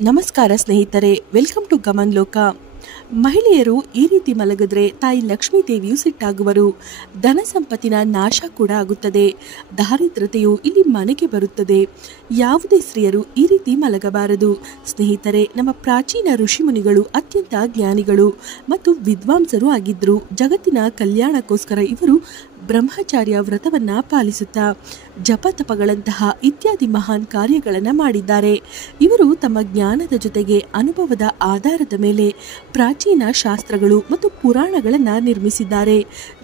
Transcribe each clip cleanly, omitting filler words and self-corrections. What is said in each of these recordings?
ನಮಸ್ಕಾರ ಸ್ನೇಹಿತರೆ, welcome to ಗಮನ್ ಲೋಕ. ಮಹಿಳೆಯರು ಈ ರೀತಿ ಮಲಗಿದ್ರೆ ತಾಯಿ ಲಕ್ಷ್ಮೀ ದೇವಿಯು ಸಿಟ್ಟಾಗುವರು. ಧನ ಸಂಪತ್ತಿನ ನಾಶ ಕೂಡ ಆಗುತ್ತದೆ. ದಾರಿದ್ರತೆಯು ಇಲ್ಲಿ ಮನೆಗೆ ಬರುತ್ತದೆ. ಯಾವುದೇ ಸ್ತ್ರೀಯರು ಈ ರೀತಿ ಮಲಗಬಾರದು. ಸ್ನೇಹಿತರೆ, ನಮ್ಮ ಪ್ರಾಚೀನ ಋಷಿಮುನಿಗಳು ಅತ್ಯಂತ ಜ್ಞಾನಿಗಳು ಮತ್ತು ವಿದ್ವಾಂಸರು ಆಗಿದ್ರು. ಜಗತ್ತಿನ ಕಲ್ಯಾಣಕ್ಕೋಸ್ಕರ ಇವರು ಬ್ರಹ್ಮಚಾರ್ಯ ವ್ರತವನ್ನ ಪಾಲಿಸುತ್ತಾ ಜಪತಪಗಳಂತಹ ಇತ್ಯಾದಿ ಮಹಾನ್ ಕಾರ್ಯಗಳನ್ನು ಮಾಡಿದ್ದಾರೆ. ಇವರು ತಮ್ಮ ಜ್ಞಾನದ ಜೊತೆಗೆ ಅನುಭವದ ಆಧಾರದ ಮೇಲೆ ಪ್ರಾಚೀನ ಶಾಸ್ತ್ರಗಳು ಮತ್ತು ಪುರಾಣಗಳನ್ನು ನಿರ್ಮಿಸಿದ್ದಾರೆ.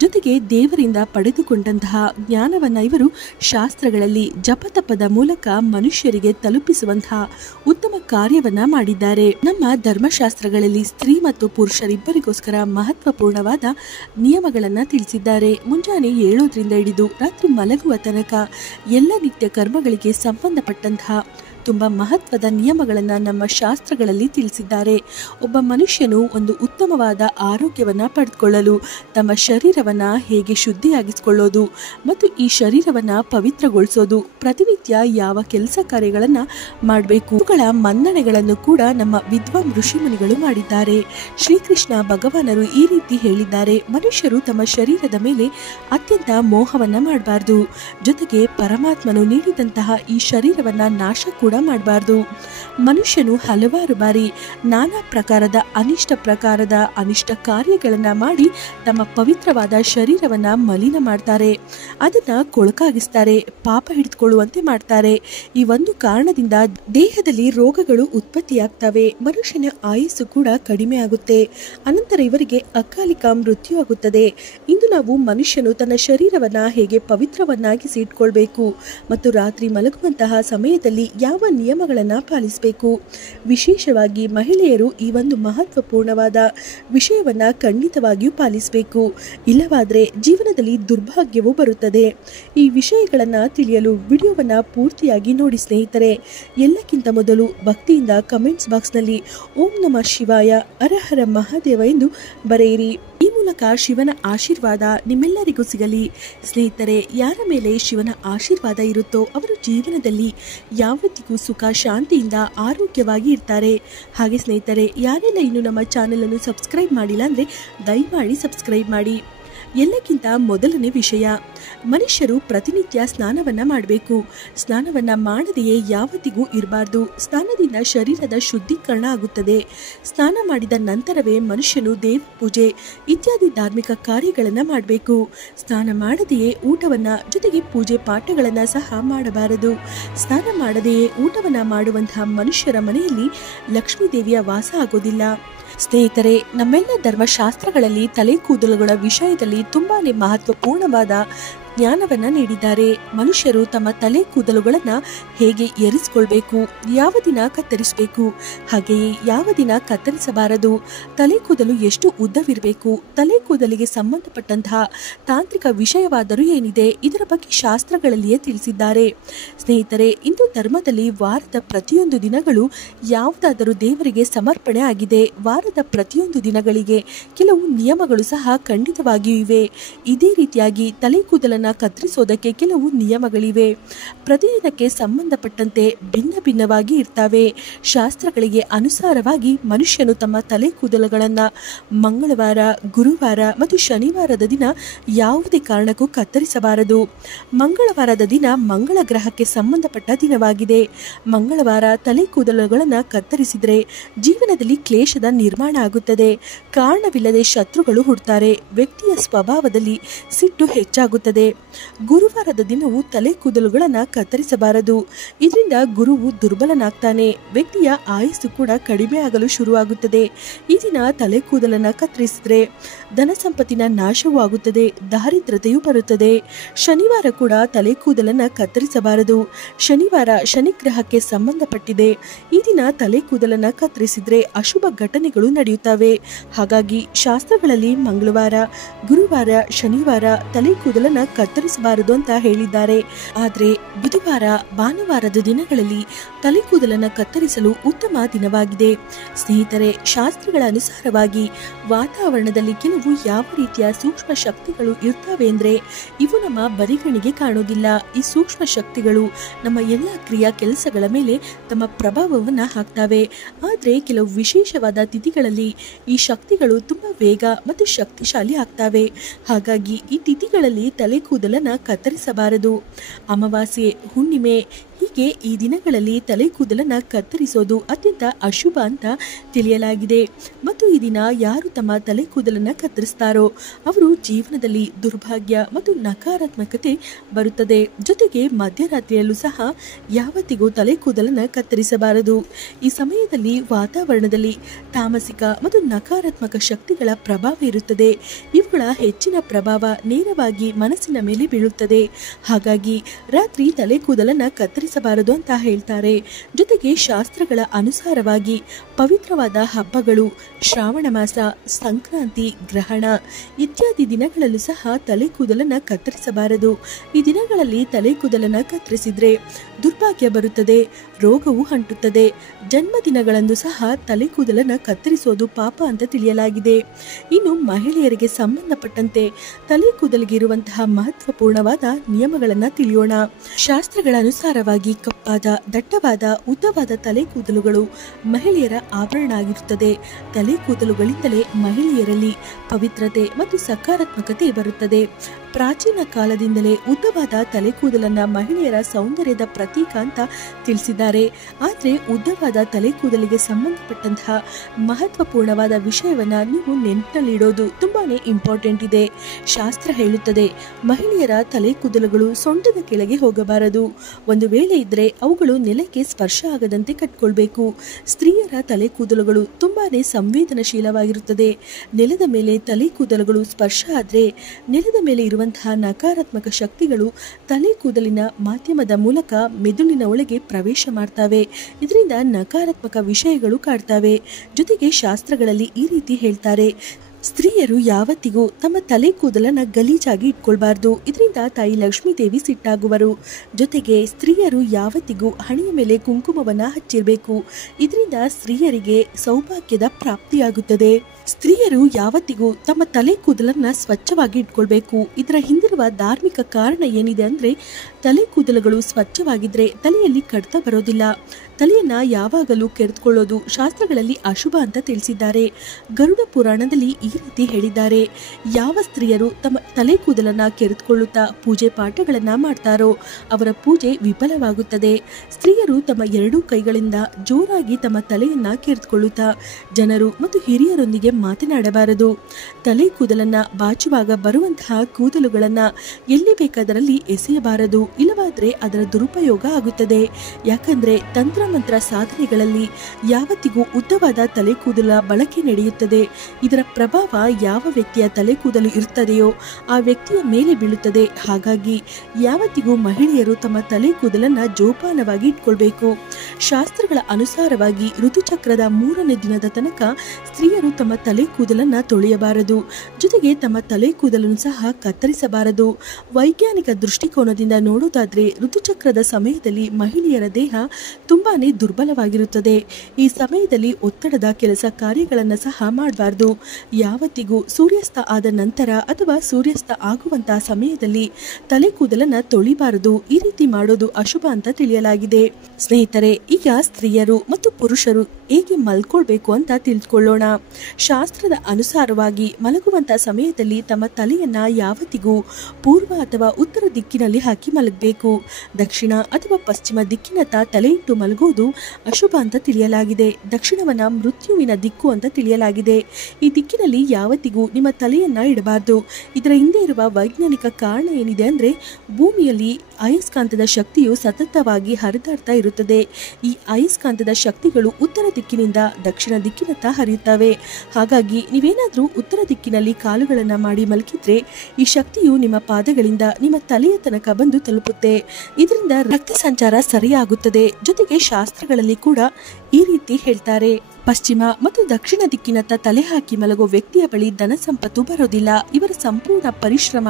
ಜೊತೆಗೆ ದೇವರಿಂದ ಪಡೆದುಕೊಂಡಂತಹ ಜ್ಞಾನವನ್ನು ಇವರು ಶಾಸ್ತ್ರಗಳಲ್ಲಿ ಜಪತಪದ ಮೂಲಕ ಮನುಷ್ಯರಿಗೆ ತಲುಪಿಸುವಂತಹ ಉತ್ತಮ ಕಾರ್ಯವನ್ನ ಮಾಡಿದ್ದಾರೆ. ನಮ್ಮ ಧರ್ಮಶಾಸ್ತ್ರಗಳಲ್ಲಿ ಸ್ತ್ರೀ ಮತ್ತು ಪುರುಷರಿಬ್ಬರಿಗೋಸ್ಕರ ಮಹತ್ವಪೂರ್ಣವಾದ ನಿಯಮಗಳನ್ನು ತಿಳಿಸಿದ್ದಾರೆ. ಮುಂಜಾನೆ ಏಳೋದ್ರಿಂದ ಹಿಡಿದು ರಾತ್ರಿ ಮಲಗುವ ತನಕ ಎಲ್ಲ ನಿತ್ಯ ಕರ್ಮಗಳಿಗೆ ಸಂಬಂಧಪಟ್ಟಂತಹ ತುಂಬ ಮಹತ್ವದ ನಿಯಮಗಳನ್ನು ನಮ್ಮ ಶಾಸ್ತ್ರಗಳಲ್ಲಿ ತಿಳಿಸಿದ್ದಾರೆ. ಒಬ್ಬ ಮನುಷ್ಯನು ಒಂದು ಉತ್ತಮವಾದ ಆರೋಗ್ಯವನ್ನು ಪಡೆದುಕೊಳ್ಳಲು ತಮ್ಮ ಶರೀರವನ್ನು ಹೇಗೆ ಶುದ್ಧಿಯಾಗಿಸಿಕೊಳ್ಳೋದು ಮತ್ತು ಈ ಶರೀರವನ್ನು ಪವಿತ್ರಗೊಳಿಸೋದು, ಪ್ರತಿನಿತ್ಯ ಯಾವ ಕೆಲಸ ಕಾರ್ಯಗಳನ್ನು ಮಾಡಬೇಕು, ಇವುಗಳ ಮನ್ನಣೆಗಳನ್ನು ಕೂಡ ನಮ್ಮ ವಿದ್ವಾನ್ ಋಷಿಮುನಿಗಳು ಮಾಡಿದ್ದಾರೆ. ಶ್ರೀಕೃಷ್ಣ ಭಗವಾನರು ಈ ರೀತಿ ಹೇಳಿದ್ದಾರೆ: ಮನುಷ್ಯರು ತಮ್ಮ ಶರೀರದ ಮೇಲೆ ಅತ್ಯಂತ ಮೋಹವನ್ನು ಮಾಡಬಾರ್ದು. ಜೊತೆಗೆ ಪರಮಾತ್ಮನು ನೀಡಿದಂತಹ ಈ ಶರೀರವನ್ನು ನಾಶ ಕೂಡ ಮಾಡಬಾರ್ದು. ಮನುಷ್ಯನು ಹಲವಾರು ಬಾರಿ ನಾನಾ ಪ್ರಕಾರದ ಅನಿಷ್ಟ ಕಾರ್ಯಗಳನ್ನ ಮಾಡಿ ತಮ್ಮ ಪವಿತ್ರವಾದ ಶರೀರವನ್ನ ಮಲಿನ ಮಾಡ್ತಾರೆ, ಅದನ್ನ ಕೊಳಕಾಗಿಸ್ತಾರೆ, ಪಾಪ ಹಿಡಿದುಕೊಳ್ಳುವಂತೆ ಮಾಡ್ತಾರೆ. ಈ ಒಂದು ಕಾರಣದಿಂದ ದೇಹದಲ್ಲಿ ರೋಗಗಳು ಉತ್ಪತ್ತಿಯಾಗ್ತವೆ, ಮನುಷ್ಯನ ಆಯಸ್ಸು ಕೂಡ ಕಡಿಮೆ ಆಗುತ್ತೆ, ಅನಂತರ ಇವರಿಗೆ ಅಕಾಲಿಕ ಮೃತ್ಯು ಆಗುತ್ತದೆ. ಇಂದು ನಾವು ಮನುಷ್ಯನು ತನ್ನ ಶರೀರವನ್ನ ಹೇಗೆ ಪವಿತ್ರವನ್ನಾಗಿಸಿ ಇಟ್ಕೊಳ್ಬೇಕು ಮತ್ತು ರಾತ್ರಿ ಮಲಗುವಂತಹ ಸಮಯದಲ್ಲಿ ಯಾವ ನಿಯಮಗಳನ್ನು ಪಾಲಿಸಬೇಕು. ವಿಶೇಷವಾಗಿ ಮಹಿಳೆಯರು ಈ ಒಂದು ಮಹತ್ವಪೂರ್ಣವಾದ ವಿಷಯವನ್ನ ಖಂಡಿತವಾಗಿಯೂ ಪಾಲಿಸಬೇಕು. ಇಲ್ಲವಾದರೆ ಜೀವನದಲ್ಲಿ ದುರ್ಭಾಗ್ಯವು ಬರುತ್ತದೆ. ಈ ವಿಷಯಗಳನ್ನು ತಿಳಿಯಲು ವಿಡಿಯೋವನ್ನ ಪೂರ್ತಿಯಾಗಿ ನೋಡಿ ಸ್ನೇಹಿತರೆ. ಎಲ್ಲಕ್ಕಿಂತ ಮೊದಲು ಭಕ್ತಿಯಿಂದ ಕಮೆಂಟ್ಸ್ ಬಾಕ್ಸ್ನಲ್ಲಿ ಓಂ ನಮಃ ಶಿವಾಯ, ಹರ ಹರ ಮಹಾದೇವ ಎಂದು ಬರೆಯಿರಿ. ಈ ಮೂಲಕ ಶಿವನ ಆಶೀರ್ವಾದ ನಿಮ್ಮೆಲ್ಲರಿಗೂ ಸಿಗಲಿ. ಸ್ನೇಹಿತರೆ, ಯಾರ ಮೇಲೆ ಶಿವನ ಆಶೀರ್ವಾದ ಇರುತ್ತೋ ಅವರು ಜೀವನದಲ್ಲಿ ಯಾವತ್ತಿಗೂ ಸುಖ ಶಾಂತಿಯಿಂದ ಆರೋಗ್ಯವಾಗಿ ಇರ್ತಾರೆ. ಹಾಗೆ ಸ್ನೇಹಿತರೆ, ಯಾರೆಲ್ಲ ಇನ್ನು ನಮ್ಮ ಚಾನೆಲ್ ಅನ್ನು ಸಬ್ಸ್ಕ್ರೈಬ್ ಮಾಡಿಲ್ಲ ಅಂದರೆ ದಯಮಾಡಿ ಸಬ್ಸ್ಕ್ರೈಬ್ ಮಾಡಿ. ಎಲ್ಲಕ್ಕಿಂತ ಮೊದಲನೇ ವಿಷಯ, ಮನುಷ್ಯರು ಪ್ರತಿನಿತ್ಯ ಸ್ನಾನವನ್ನ ಮಾಡಬೇಕು. ಸ್ನಾನವನ್ನ ಮಾಡದೆಯೇ ಯಾವತ್ತಿಗೂ ಇರಬಾರ್ದು. ಸ್ನಾನದಿಂದ ಶರೀರದ ಶುದ್ಧೀಕರಣ ಆಗುತ್ತದೆ. ಸ್ನಾನ ಮಾಡಿದ ನಂತರವೇ ಮನುಷ್ಯನು ದೇವ ಪೂಜೆ ಇತ್ಯಾದಿ ಧಾರ್ಮಿಕ ಕಾರ್ಯಗಳನ್ನು ಮಾಡಬೇಕು. ಸ್ನಾನ ಮಾಡದೆಯೇ ಊಟವನ್ನ ಜೊತೆಗೆ ಪೂಜೆ ಪಾಠಗಳನ್ನು ಸಹ ಮಾಡಬಾರದು. ಸ್ನಾನ ಮಾಡದೆಯೇ ಊಟವನ್ನ ಮಾಡುವಂತಹ ಮನುಷ್ಯರ ಮನೆಯಲ್ಲಿ ಲಕ್ಷ್ಮೀ ದೇವಿಯ ವಾಸ ಆಗೋದಿಲ್ಲ. ಸ್ನೇಹಿತರೆ, ನಮ್ಮೆಲ್ಲ ಧರ್ಮಶಾಸ್ತ್ರಗಳಲ್ಲಿ ತಲೆ ಕೂದಲುಗಳ ವಿಷಯದಲ್ಲಿ ತುಂಬಾನೇ ಮಹತ್ವಪೂರ್ಣವಾದ ಜ್ಞಾನವನ್ನ ನೀಡಿದ್ದಾರೆ. ಮನುಷ್ಯರು ತಮ್ಮ ತಲೆ ಕೂದಲುಗಳನ್ನ ಹೇಗೆ ಏರಿಸಿಕೊಳ್ಬೇಕು, ಯಾವ ದಿನ ಕತ್ತರಿಸಬೇಕು, ಹಾಗೆಯೇ ಯಾವ ದಿನ ಕತ್ತರಿಸಬಾರದು, ತಲೆ ಕೂದಲು ಎಷ್ಟು ಉದ್ದವಿರಬೇಕು, ತಲೆ ಕೂದಲಿಗೆ ಸಂಬಂಧಪಟ್ಟಂತಹ ತಾಂತ್ರಿಕ ವಿಷಯವಾದರೂ ಏನಿದೆ, ಇದರ ಬಗ್ಗೆ ಶಾಸ್ತ್ರಗಳಲ್ಲಿಯೇ ತಿಳಿಸಿದ್ದಾರೆ. ಸ್ನೇಹಿತರೆ, ಹಿಂದೂ ಧರ್ಮದಲ್ಲಿ ವಾರದ ಪ್ರತಿಯೊಂದು ದಿನಗಳು ಯಾವುದಾದರೂ ದೇವರಿಗೆ ಸಮರ್ಪಣೆ ಆಗಿದೆ. ವಾರದ ಪ್ರತಿಯೊಂದು ದಿನಗಳಿಗೆ ಕೆಲವು ನಿಯಮಗಳು ಸಹ ಖಂಡಿತವಾಗಿಯೂ ಇವೆ. ಇದೇ ರೀತಿಯಾಗಿ ತಲೆ ಕೂದಲನ್ನು ಕತ್ತರಿಸೋದಕ್ಕೆ ಕೆಲವು ನಿಯಮಗಳಿವೆ. ಪ್ರತಿದಿನಕ್ಕೆ ಸಂಬಂಧಪಟ್ಟಂತೆ ಭಿನ್ನವಾಗಿ ಇರ್ತವೆ. ಶಾಸ್ತ್ರಗಳಿಗೆ ಅನುಸಾರವಾಗಿ ಮನುಷ್ಯನು ತಮ್ಮ ತಲೆ ಕೂದಲುಗಳನ್ನು ಮಂಗಳವಾರ, ಗುರುವಾರ ಮತ್ತು ಶನಿವಾರದ ದಿನ ಯಾವುದೇ ಕಾರಣಕ್ಕೂ ಕತ್ತರಿಸಬಾರದು. ಮಂಗಳವಾರದ ದಿನ ಮಂಗಳ ಗ್ರಹಕ್ಕೆ ಸಂಬಂಧಪಟ್ಟ ದಿನವಾಗಿದೆ. ಮಂಗಳವಾರ ತಲೆ ಕೂದಲುಗಳನ್ನು ಕತ್ತರಿಸಿದರೆ ಜೀವನದಲ್ಲಿ ಕ್ಲೇಶದ ನಿರ್ಮಾಣ ಆಗುತ್ತದೆ. ಕಾರಣವಿಲ್ಲದೆ ಶತ್ರುಗಳು ಹುಡ್ತಾರೆ. ವ್ಯಕ್ತಿಯ ಸ್ವಭಾವದಲ್ಲಿ ಸಿಟ್ಟು ಹೆಚ್ಚಾಗುತ್ತದೆ. ಗುರುವಾರದ ದಿನವೂ ತಲೆ ಕೂದಲುಗಳನ್ನು ಕತ್ತರಿಸಬಾರದು. ಇದರಿಂದ ಗುರುವು ದುರ್ಬಲನಾಗ್ತಾನೆ. ವ್ಯಕ್ತಿಯ ಆಯಸ್ಸು ಕೂಡ ಕಡಿಮೆ ಆಗಲು ಶುರುವಾಗುತ್ತದೆ. ಈ ದಿನ ತಲೆ ಕೂದಲನ್ನು ಕತ್ತರಿಸಿದ್ರೆ ಧನ ಸಂಪತ್ತಿನ ನಾಶವೂ ಆಗುತ್ತದೆ, ದಾರಿದ್ರತೆಯೂ ಬರುತ್ತದೆ. ಶನಿವಾರ ಕೂಡ ತಲೆ ಕೂದಲನ್ನು ಕತ್ತರಿಸಬಾರದು. ಶನಿವಾರ ಶನಿಗ್ರಹಕ್ಕೆ ಸಂಬಂಧಪಟ್ಟಿದೆ. ಈ ದಿನ ತಲೆ ಕೂದಲನ್ನು ಕತ್ತರಿಸಿದ್ರೆ ಅಶುಭ ಘಟನೆಗಳು ನಡೆಯುತ್ತವೆ. ಹಾಗಾಗಿ ಶಾಸ್ತ್ರಗಳಲ್ಲಿ ಮಂಗಳವಾರ, ಗುರುವಾರ, ಶನಿವಾರ ತಲೆ ಕೂದಲನ್ನು ಕತ್ತರಿಸಬಾರದು ಅಂತ ಹೇಳಿದ್ದಾರೆ. ಆದ್ರೆ ಬುಧವಾರ, ಭಾನುವಾರದ ದಿನಗಳಲ್ಲಿ ತಲೆ ಕೂದಲನ್ನ ಕತ್ತರಿಸಲು ಉತ್ತಮ ದಿನವಾಗಿದೆ. ಸ್ನೇಹಿತರೆ, ಶಾಸ್ತ್ರಗಳ ಅನುಸಾರವಾಗಿ ವಾತಾವರಣದಲ್ಲಿ ಕೆಲವು ಯಾವ ರೀತಿಯ ಸೂಕ್ಷ್ಮ ಶಕ್ತಿಗಳು ಇರ್ತವೆ ಅಂದ್ರೆ ಇವು ನಮ್ಮ ಬರಿಗಣಿಗೆ ಕಾಣೋದಿಲ್ಲ. ಈ ಸೂಕ್ಷ್ಮ ಶಕ್ತಿಗಳು ನಮ್ಮ ಎಲ್ಲ ಕ್ರಿಯಾ ಕೆಲಸಗಳ ಮೇಲೆ ತಮ್ಮ ಪ್ರಭಾವವನ್ನ ಹಾಕ್ತವೆ. ಆದ್ರೆ ಕೆಲವು ವಿಶೇಷವಾದ ತಿಥಿಗಳಲ್ಲಿ ಈ ಶಕ್ತಿಗಳು ತುಂಬಾ ವೇಗ ಮತ್ತು ಶಕ್ತಿಶಾಲಿ ಆಗ್ತವೆ. ಹಾಗಾಗಿ ಈ ತಿಥಿಗಳಲ್ಲಿ ತಲೆ ಕೂದಲನ್ನ ಕತ್ತರಿಸಬಾರದು. ಅಮಾವಾಸ್ಯೆ, ಹುಣ್ಣಿಮೆ ಹೀಗೆ ಈ ದಿನಗಳಲ್ಲಿ ತಲೆ ಕೂದಲನ್ನ ಕತ್ತರಿಸೋದು ಅತ್ಯಂತ ಅಶುಭ ಅಂತ ತಿಳಿಯಲಾಗಿದೆ. ಮತ್ತು ಈ ದಿನ ಯಾರು ತಮ್ಮ ತಲೆ ಕೂದಲನ್ನ ಕತ್ತರಿಸ್ತಾರೋ ಅವರು ಜೀವನದಲ್ಲಿ ದುರ್ಭಾಗ್ಯ ಮತ್ತು ನಕಾರಾತ್ಮಕತೆ ಬರುತ್ತದೆ. ಜೊತೆಗೆ ಮಧ್ಯರಾತ್ರಿಯಲ್ಲೂ ಸಹ ಯಾವತ್ತಿಗೂ ತಲೆ ಕೂದಲನ್ನ ಕತ್ತರಿಸಬಾರದು. ಈ ಸಮಯದಲ್ಲಿ ವಾತಾವರಣದಲ್ಲಿ ತಾಮಸಿಕ ಮತ್ತು ನಕಾರಾತ್ಮಕ ಶಕ್ತಿಗಳ ಪ್ರಭಾವ ಇರುತ್ತದೆ. ಇವುಗಳ ಹೆಚ್ಚಿನ ಪ್ರಭಾವ ನೇರವಾಗಿ ಮನಸ್ಸಿನ ಮೇಲೆ ಬೀಳುತ್ತದೆ. ಹಾಗಾಗಿ ರಾತ್ರಿ ತಲೆ ಕೂದಲನ್ನ ಕತ್ತರಿಸಬಾರದು ಅಂತ ಹೇಳ್ತಾರೆ. ಜೊತೆಗೆ ಶಾಸ್ತ್ರಗಳ ಅನುಸಾರವಾಗಿ ಪವಿತ್ರವಾದ ಹಬ್ಬಗಳು, ಶ್ರಾವಣ ಮಾಸ, ಸಂಕ್ರಾಂತಿ, ಗ್ರಹಣ ಇತ್ಯಾದಿ ದಿನಗಳಲ್ಲೂ ಸಹ ತಲೆ ಕೂದಲನ್ನ ಕತ್ತರಿಸಬಾರದು. ಈ ದಿನಗಳಲ್ಲಿ ತಲೆ ಕೂದಲನ್ನ ಕತ್ತರಿಸಿದ್ರೆ ದುರ್ಭಾಗ್ಯ ಬರುತ್ತದೆ, ರೋಗವು ಅಂಟುತ್ತದೆ. ಜನ್ಮದಿನಗಳಂದು ಸಹ ತಲೆ ಕೂದಲನ್ನ ಕತ್ತರಿಸೋದು ಪಾಪ ಅಂತ ತಿಳಿಯಲಾಗಿದೆ. ಇನ್ನು ಮಹಿಳೆಯರಿಗೆ ಸಂಬಂಧಪಟ್ಟಂತೆ ತಲೆ ಕೂದಲಿಗೆ ಇರುವಂತಹ ಮಹತ್ವಪೂರ್ಣವಾದ ನಿಯಮಗಳನ್ನ ತಿಳಿಯೋಣ. ಶಾಸ್ತ್ರಗಳ ಅನುಸಾರವಾಗಿ ಕಪ್ಪಾದ, ದಟ್ಟವಾದ, ಉದ್ದವಾದ ತಲೆ ಕೂದಲುಗಳು ಮಹಿಳೆಯರ ಆಭರಣ ಆಗಿರುತ್ತದೆ. ತಲೆ ಕೂದಲುಗಳಿಂದಲೇ ಮಹಿಳೆಯರಲ್ಲಿ ಪವಿತ್ರತೆ ಮತ್ತು ಸಕಾರಾತ್ಮಕತೆ ಬರುತ್ತದೆ. ಪ್ರಾಚೀನ ಕಾಲದಿಂದಲೇ ಉದ್ದವಾದ ತಲೆ ಕೂದಲನ್ನ ಮಹಿಳೆಯರ ಸೌಂದರ್ಯದ ಪ್ರತೀಕ ಅಂತ ತಿಳಿಸಿದ್ದಾರೆ. ಆದ್ರೆ ಉದ್ದವಾದ ತಲೆ ಕೂದಲಿಗೆ ಸಂಬಂಧಪಟ್ಟಂತಹ ಮಹತ್ವಪೂರ್ಣವಾದ ವಿಷಯವನ್ನ ನೀವು ನೆನಪಿನಲ್ಲಿಡೋದು ತುಂಬಾನೇ ಇಂಪಾರ್ಟೆಂಟ್ ಇದೆ. ಶಾಸ್ತ್ರ ಹೇಳುತ್ತದೆ, ಮಹಿಳೆಯರ ತಲೆ ಕೂದಲುಗಳು ಸೊಂಟದ ಕೆಳಗೆ ಹೋಗಬಾರದು. ಒಂದು ವೇಳೆ ಇದ್ರೆ ಅವುಗಳು ನೆಲಕ್ಕೆ ಸ್ಪರ್ಶ ಆಗದಂತೆ ಕಟ್ಕೊಳ್ಬೇಕು. ಸ್ತ್ರೀಯರ ತಲೆ ಕೂದಲುಗಳು ತುಂಬಾನೇ ಸಂವೇದನಶೀಲವಾಗಿರುತ್ತದೆ. ನೆಲದ ಮೇಲೆ ತಲೆ ಕೂದಲುಗಳು ಸ್ಪರ್ಶ ಆದ್ರೆ ನೆಲದ ಮೇಲೆ ಇರುವಂತಹ ನಕಾರಾತ್ಮಕ ಶಕ್ತಿಗಳು ತಲೆ ಕೂದಲಿನ ಮಾಧ್ಯಮದ ಮೂಲಕ ಮೆದುಳಿನ ಒಳಗೆ ಪ್ರವೇಶ ಮಾಡ್ತವೆ. ಇದರಿಂದ ನಕಾರಾತ್ಮಕ ವಿಷಯಗಳು ಕಾಡ್ತವೆ. ಜೊತೆಗೆ ಶಾಸ್ತ್ರಗಳಲ್ಲಿ ಈ ರೀತಿ ಹೇಳ್ತಾರೆ, ಸ್ತ್ರೀಯರು ಯಾವತ್ತಿಗೂ ತಮ್ಮ ತಲೆ ಕೂದಲನ್ನ ಗಲೀಜಾಗಿ ಇಟ್ಕೊಳ್ಬಾರ್ದು. ಇದರಿಂದ ತಾಯಿ ಲಕ್ಷ್ಮೀ ದೇವಿ ಸಿಟ್ಟಾಗುವರು. ಜೊತೆಗೆ ಸ್ತ್ರೀಯರು ಯಾವತ್ತಿಗೂ ಹಣೆಯ ಮೇಲೆ ಕುಂಕುಮವನ್ನ ಹಚ್ಚಿರಬೇಕು. ಇದರಿಂದ ಸ್ತ್ರೀಯರಿಗೆ ಸೌಭಾಗ್ಯದ ಪ್ರಾಪ್ತಿಯಾಗುತ್ತದೆ. ಸ್ತ್ರೀಯರು ಯಾವತ್ತಿಗೂ ತಮ್ಮ ತಲೆ ಕೂದಲನ್ನ ಸ್ವಚ್ಛವಾಗಿ ಇಟ್ಕೊಳ್ಬೇಕು. ಇದರ ಹಿಂದಿರುವ ಧಾರ್ಮಿಕ ಕಾರಣ ಏನಿದೆ ಅಂದ್ರೆ ತಲೆ ಕೂದಲುಗಳು ಸ್ವಚ್ಛವಾಗಿದ್ರೆ ತಲೆಯಲ್ಲಿ ಕಡ್ತ ಬರೋದಿಲ್ಲ. ತಲೆಯನ್ನ ಯಾವಾಗಲೂ ಕೆರೆದುಕೊಳ್ಳೋದು ಶಾಸ್ತ್ರಗಳಲ್ಲಿ ಅಶುಭ ಅಂತ ತಿಳಿಸಿದ್ದಾರೆ. ಗರುಡ ಪುರಾಣದಲ್ಲಿ ಈ ರೀತಿ ಹೇಳಿದ್ದಾರೆ, ಯಾವ ಸ್ತ್ರೀಯರು ತಮ್ಮ ತಲೆ ಕೂದಲನ್ನ ಕೆರೆದುಕೊಳ್ಳುತ್ತಾ ಪೂಜೆ ಪಾಠಗಳನ್ನ ಮಾಡ್ತಾರೋ ಅವರ ಪೂಜೆ ವಿಫಲವಾಗುತ್ತದೆ. ಸ್ತ್ರೀಯರು ತಮ್ಮ ಎರಡೂ ಕೈಗಳಿಂದ ಜೋರಾಗಿ ತಮ್ಮ ತಲೆಯನ್ನ ಕೆರೆದುಕೊಳ್ಳುತ್ತಾ ಜನರು ಮತ್ತು ಹಿರಿಯರೊಂದಿಗೆ ಮಾತನಾಡಬಾರದು. ತಲೆ ಕೂದಲನ್ನ ಬಾಚುವಾಗ ಬರುವಂತಹ ಕೂದಲುಗಳನ್ನ ಎಲ್ಲಿ ಬೇಕಾದರಲ್ಲಿ ಎಸೆಯಬಾರದು. ಇಲ್ಲವಾದ್ರೆ ಅದರ ದುರುಪಯೋಗ ಆಗುತ್ತದೆ. ಯಾಕಂದ್ರೆ ತಂತ್ರಮಂತ್ರ ಸಾಧನೆಗಳಲ್ಲಿ ಯಾವತ್ತಿಗೂ ಉದ್ದವಾದ ತಲೆ ಕೂದಲ ಬಳಕೆ ನಡೆಯುತ್ತದೆ. ಇದರ ಪ್ರಭಾವ ಯಾವ ವ್ಯಕ್ತಿಯ ತಲೆ ಕೂದಲು ಇರುತ್ತದೆಯೋ ಆ ವ್ಯಕ್ತಿಯ ಮೇಲೆ ಬೀಳುತ್ತದೆ. ಹಾಗಾಗಿ ಯಾವತ್ತಿಗೂ ಮಹಿಳೆಯರು ತಮ್ಮ ತಲೆ ಕೂದಲನ್ನ ಜೋಪಾನವಾಗಿ ಇಟ್ಕೊಳ್ಬೇಕು. ಶಾಸ್ತ್ರಗಳ ಅನುಸಾರವಾಗಿ ಋತುಚಕ್ರದ 3ನೇ ದಿನದ ತನಕ ಸ್ತ್ರೀಯರು ತಮ್ಮ ತಲೆ ಕೂದಲನ್ನ ತೊಳೆಯಬಾರದು. ಜೊತೆಗೆ ತಮ್ಮ ತಲೆ ಕೂದಲನ್ನು ಸಹ ಕತ್ತರಿಸಬಾರದು. ವೈಜ್ಞಾನಿಕ ದೃಷ್ಟಿಕೋನದಿಂದ ನೋಡೋದಾದ್ರೆ ಋತುಚಕ್ರದ ಸಮಯದಲ್ಲಿ ಮಹಿಳೆಯರ ದೇಹ ತುಂಬಾನೇ ದುರ್ಬಲವಾಗಿರುತ್ತದೆ. ಈ ಸಮಯದಲ್ಲಿ ಒತ್ತಡದ ಕೆಲಸ ಕಾರ್ಯಗಳನ್ನ ಸಹ ಮಾಡಬಾರ್ದು. ಯಾವತ್ತಿಗೂ ಸೂರ್ಯಾಸ್ತ ಆದ ನಂತರ ಅಥವಾ ಸೂರ್ಯಾಸ್ತ ಆಗುವಂತಹ ಸಮಯದಲ್ಲಿ ತಲೆ ಕೂದಲನ್ನ ತೊಳಿಬಾರದು. ಈ ರೀತಿ ಮಾಡೋದು ಅಶುಭ ಅಂತ ತಿಳಿಯಲಾಗಿದೆ. ಸ್ನೇಹಿತರೆ, ಈಗ ಸ್ತ್ರೀಯರು ಮತ್ತು ಪುರುಷರು ಹೇಗೆ ಮಲ್ಕೊಳ್ಬೇಕು ಅಂತ ತಿಳಿದುಕೊಳ್ಳೋಣ. ಶಾಸ್ತ್ರದ ಅನುಸಾರವಾಗಿ ಮಲಗುವಂತ ಸಮಯದಲ್ಲಿ ತಮ್ಮ ತಲೆಯನ್ನ ಯಾವತ್ತಿಗೂ ಪೂರ್ವ ಅಥವಾ ಉತ್ತರ ದಿಕ್ಕಿನಲ್ಲಿ ಹಾಕಿ ಮಲಗಬೇಕು. ದಕ್ಷಿಣ ಅಥವಾ ಪಶ್ಚಿಮ ದಿಕ್ಕಿನತ್ತ ತಲೆ ಇಟ್ಟು ಮಲಗುವುದು ಅಶುಭ ಅಂತ ತಿಳಿಯಲಾಗಿದೆ. ದಕ್ಷಿಣವನ್ನ ಮೃತ್ಯುವಿನ ದಿಕ್ಕು ಅಂತ ತಿಳಿಯಲಾಗಿದೆ. ಈ ದಿಕ್ಕಿನಲ್ಲಿ ಯಾವತ್ತಿಗೂ ನಿಮ್ಮ ತಲೆಯನ್ನ ಇಡಬಾರ್ದು. ಇದರ ಹಿಂದೆ ಇರುವ ವೈಜ್ಞಾನಿಕ ಕಾರಣ ಏನಿದೆ ಅಂದ್ರೆ ಭೂಮಿಯಲ್ಲಿ ಅಯಸ್ಕಾಂತದ ಶಕ್ತಿಯು ಸತತವಾಗಿ ಹರಿದಾಡ್ತಾ ಇರುತ್ತದೆ. ಈ ಅಯಸ್ಕಾಂತದ ಶಕ್ತಿಗಳು ಉತ್ತರ ದಿಕ್ಕಿನಿಂದ ದಕ್ಷಿಣ ದಿಕ್ಕಿನತ್ತ ಹರಿಯುತ್ತವೆ. ಹಾಗಾಗಿ ನೀವೇನಾದ್ರೂ ಉತ್ತರ ದಿಕ್ಕಿನಲ್ಲಿ ಕಾಲುಗಳನ್ನ ಮಾಡಿ ಮಲಗಿದ್ರೆ ಈ ಶಕ್ತಿಯು ನಿಮ್ಮ ಪಾದಗಳಿಂದ ನಿಮ್ಮ ತಲೆಯ ತನಕ ಬಂದು ತಲುಪುತ್ತೆ. ಇದರಿಂದ ರಕ್ತ ಸಂಚಾರ ಸರಿಯಾಗುತ್ತದೆ. ಜೊತೆಗೆ ಶಾಸ್ತ್ರಗಳಲ್ಲಿ ಕೂಡ ಈ ರೀತಿ ಹೇಳ್ತಾರೆ, ಪಶ್ಚಿಮ ಮತ್ತು ದಕ್ಷಿಣ ದಿಕ್ಕಿನತ್ತ ತಲೆ ಹಾಕಿ ಮಲಗೋ ವ್ಯಕ್ತಿಯ ಬಳಿ ಧನ ಸಂಪತ್ತು ಬರೋದಿಲ್ಲ. ಇವರ ಸಂಪೂರ್ಣ ಪರಿಶ್ರಮ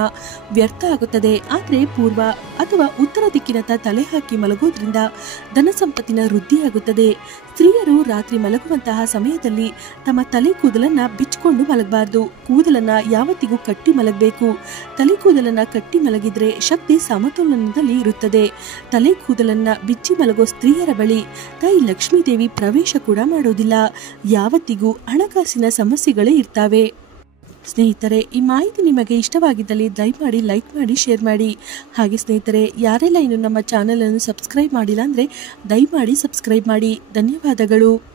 ವ್ಯರ್ಥ ಆಗುತ್ತದೆ. ಆದರೆ ಪೂರ್ವ ಅಥವಾ ಉತ್ತರ ದಿಕ್ಕಿನತ್ತ ತಲೆ ಹಾಕಿ ಮಲಗೋದ್ರಿಂದ ಧನ ಸಂಪತ್ತಿನ ವೃದ್ಧಿಯಾಗುತ್ತದೆ. ಸ್ತ್ರೀಯರು ರಾತ್ರಿ ಮಲಗುವಂತಹ ಸಮಯದಲ್ಲಿ ತಮ್ಮ ತಲೆ ಕೂದಲನ್ನ ಬಿಚ್ಚಿಕೊಂಡು ಮಲಗಬಾರ್ದು. ಕೂದಲನ್ನ ಯಾವತ್ತಿಗೂ ಕಟ್ಟಿ ಮಲಗಬೇಕು. ತಲೆ ಕೂದಲನ್ನ ಕಟ್ಟಿ ಮಲಗಿದ್ರೆ ಶಕ್ತಿ ಸಮತೋಲನದಲ್ಲಿ ಇರುತ್ತದೆ. ತಲೆ ಕೂದಲನ್ನ ಬಿಚ್ಚಿ ಮಲಗೋ ಸ್ತ್ರೀಯರ ಬಳಿ ತಾಯಿ ಲಕ್ಷ್ಮೀದೇವಿ ಪ್ರವೇಶ ಕೂಡ ಮಾಡೋದಿಲ್ಲ. ಯಾವತ್ತಿಗೂ ಹಣಕಾಸಿನ ಸಮಸ್ಯೆಗಳೇ ಇರ್ತಾವೆ. ಸ್ನೇಹಿತರೆ, ಈ ಮಾಹಿತಿ ನಿಮಗೆ ಇಷ್ಟವಾಗಿದ್ದಲ್ಲಿ ದಯಮಾಡಿ ಲೈಕ್ ಮಾಡಿ, ಶೇರ್ ಮಾಡಿ. ಹಾಗೆ ಸ್ನೇಹಿತರೆ, ಯಾರೆಲ್ಲ ಇನ್ನು ನಮ್ಮ ಚಾನಲ್ ಅನ್ನು ಸಬ್ಸ್ಕ್ರೈಬ್ ಮಾಡಿಲ್ಲ ಅಂದರೆ ದಯಮಾಡಿ ಸಬ್ಸ್ಕ್ರೈಬ್ ಮಾಡಿ. ಧನ್ಯವಾದಗಳು.